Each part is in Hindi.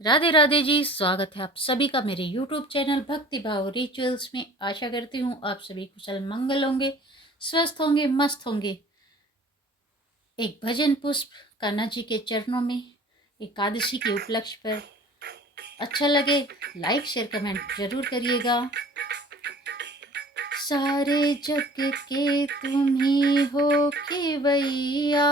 राधे राधे जी। स्वागत है आप सभी का मेरे यूट्यूब चैनल भक्ति भाव रिचुअल्स में। आशा करती हूँ आप सभी कुशल मंगल होंगे, स्वस्थ होंगे, मस्त होंगे। एक भजन पुष्प कान्हा जी के चरणों में एकादशी के उपलक्ष्य पर अच्छा लगे लाइक शेयर कमेंट जरूर करिएगा। सारे जग के तुम ही हो केवैया,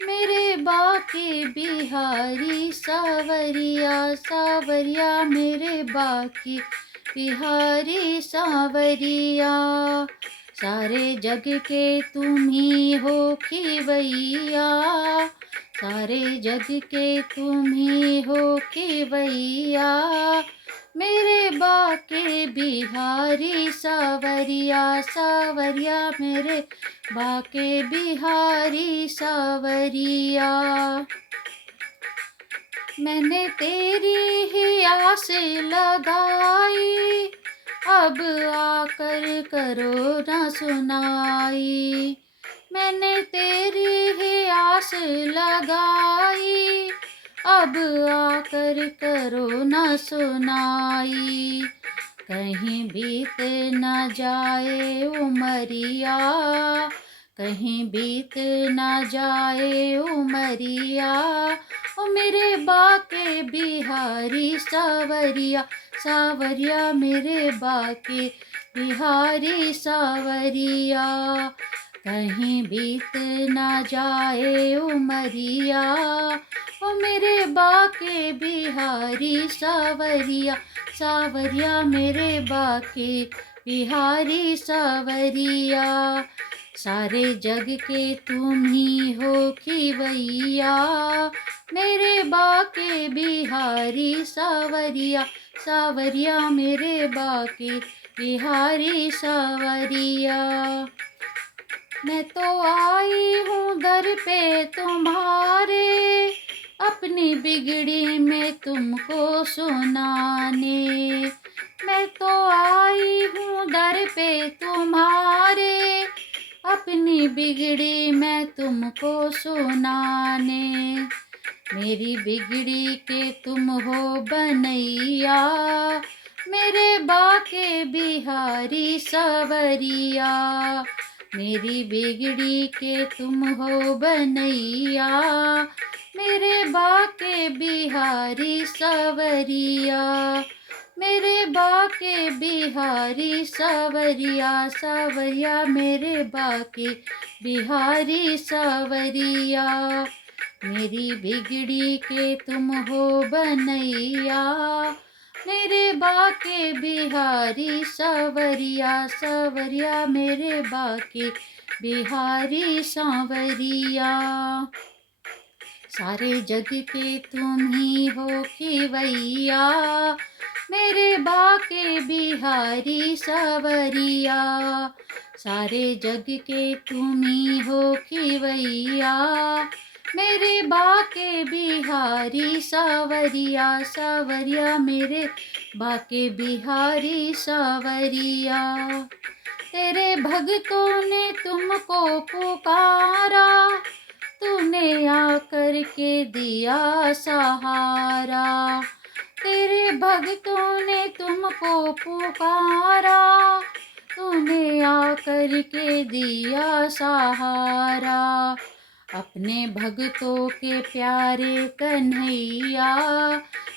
मेरे बाके बिहारी सावरिया सावरिया, मेरे बाके बिहारी सावरिया। सारे जग के तुम ही हो केवैया, सारे जग के तुम ही हो केवैया, मेरे बाके बिहारी सावरिया सावरिया, मेरे बाके बिहारी सावरिया। मैंने तेरी ही आस लगाई, अब आकर करो ना सुनाई। मैंने तेरी ही आस लगाई, अब आकर करो न सुनाई। कहीं बीत न जाए उमरिया, कहीं बीत न जाए उमरिया, ओ मेरे बाके बिहारी सावरिया सावरिया, मेरे बाके बिहारी सावरिया। कहीं बीत न जाए उमरिया, ओ मेरे बाके बिहारी सावरिया सावरिया, मेरे बाके बिहारी सावरिया। सारे जग के तुम ही हो खिवैया, मेरे बाके बिहारी सावरिया सावरिया, मेरे बाके बिहारी सावरिया। मैं तो आई हूँ दर पे तुम्हारे, अपनी बिगड़ी में तुमको सुनाने। मैं तो आई हूँ दर पे तुम्हारे, अपनी बिगड़ी में तुमको सुनाने। मेरी बिगड़ी के तुम हो बनैया, मेरे बाके बिहारी सावरिया। मेरी बिगड़ी के तुम हो बनैया, मेरे बाके बिहारी सावरिया। मेरे बाके बिहारी सावरिया सावरिया, मेरे बाके बिहारी सावरिया। मेरी बिगड़ी के तुम हो बनैया, मेरे बाके बिहारी सावरिया सावरिया, मेरे बाके बिहारी सावरिया। सारे जग के तुम ही हो खिवैया, मेरे बाके बिहारी सावरिया। सारे जग के तुम ही हो खिवैया, मेरे बाके बिहारी सावरिया सावरिया, मेरे बाके बिहारी सावरिया। तेरे भक्तों ने तुमको पुकारा, तूने आकर के दिया सहारा। तेरे भक्तों ने तुमको पुकारा, तूने आकर के दिया सहारा। अपने भक्तों के प्यारे कन्हैया,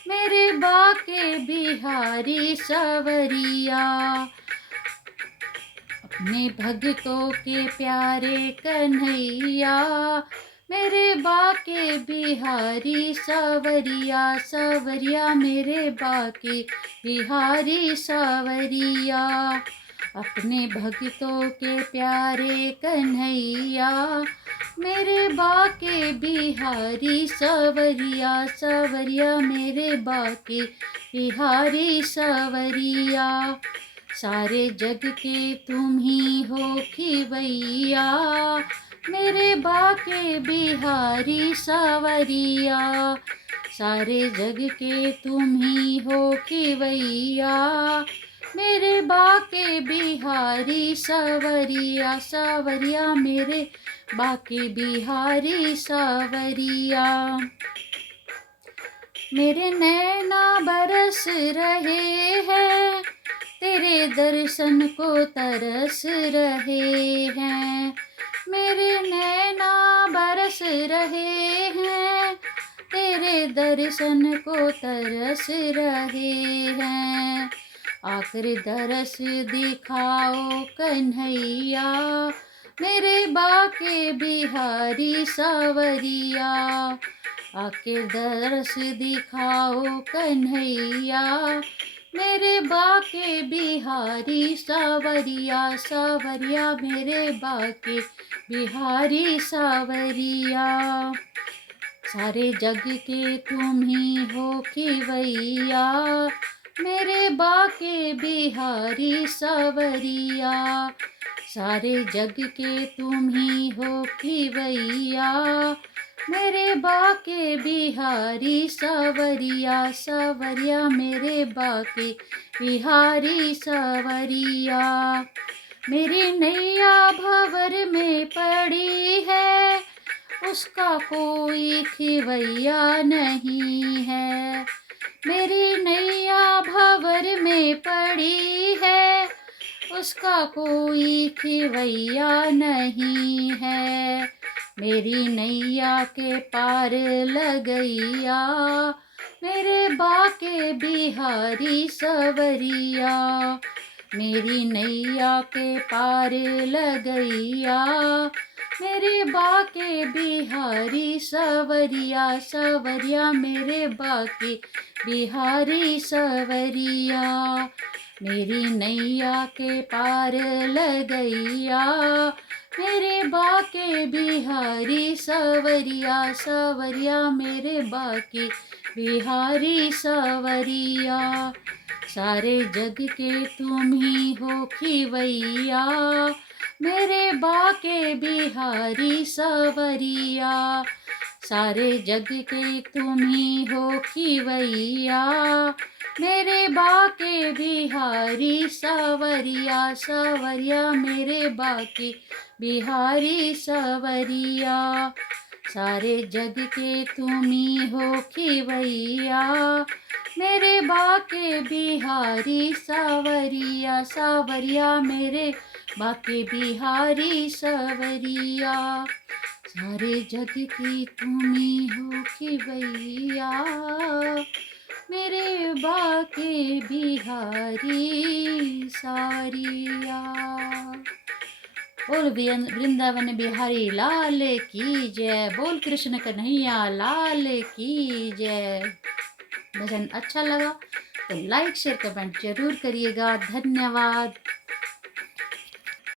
मेरे बाके बिहारी सावरिया। अपने भक्तों के प्यारे कन्हैया, मेरे बाके बिहारी सावरिया सावरिया, मेरे बाके बिहारी सावरिया। अपने भक्तों के प्यारे कन्हैया, मेरे बाके बिहारी सावरिया सावरिया, मेरे बाके बिहारी सावरिया। सारे जग के तुम ही हो खिवैया, मेरे बाके बिहारी सावरिया। सारे जग के तुम ही हो खिवैया, मेरे बाके बिहारी सावरिया सावरिया, मेरे बाके बिहारी सावरिया। मेरे नैना बरस रहे हैं, तेरे दर्शन को तरस रहे हैं। मेरे नैना बरस रहे हैं, तेरे दर्शन को तरस रहे हैं। आकर दरस दिखाओ कन्हैया, मेरे बाके बिहारी सावरिया। आके दरस दिखाओ कन्हैया, मेरे बाके बिहारी सावरिया। सावरिया मेरे बाके बिहारी सावरिया। सारे जग के तुम ही हो खिवैया, मेरे बाके बिहारी सावरिया। सारे जग के तुम ही हो खिवैया, मेरे बाके बिहारी सावरिया। सावरिया मेरे बाके बिहारी सावरिया। मेरी नैया भंवर में पड़ी है, उसका कोई खिवैया नहीं है। मेरी नैया भंवर में पड़ी है, उसका कोई खिवैया नहीं है। मेरी नैया के पार लगैया, मेरे बाके बिहारी सवरिया। मेरी नैया के पार लगैया, मेरे बाके बिहारी सवरिया। सवरिया मेरे बाके बिहारी सवरिया। मेरी नैया के पार लगैया, मेरे बाके बिहारी सवरिया। सवरिया मेरे बाके बिहारी सवरिया। सारे जग के तुम ही हो खिवैया, मेरे बाके बिहारी सवरिया। सारे जग के तुम ही हो खिवैया, मेरे बाके बिहारी सवरिया। सवरिया मेरे बाके बिहारी सवरिया। सारे जग के तुम ही हो खिवैया, मेरे बाके बिहारी सवरिया। सवरिया मेरे बाके बिहारी सवरिया। सारे जग की तुम ही हो खिवैया, मेरे बाके बिहारी सारिया। बोल वृंदावन बिहारी लाल की जय। बोल कृष्ण कन्हैया लाल की जय। भजन अच्छा लगा तो लाइक शेयर कमेंट जरूर करिएगा। धन्यवाद।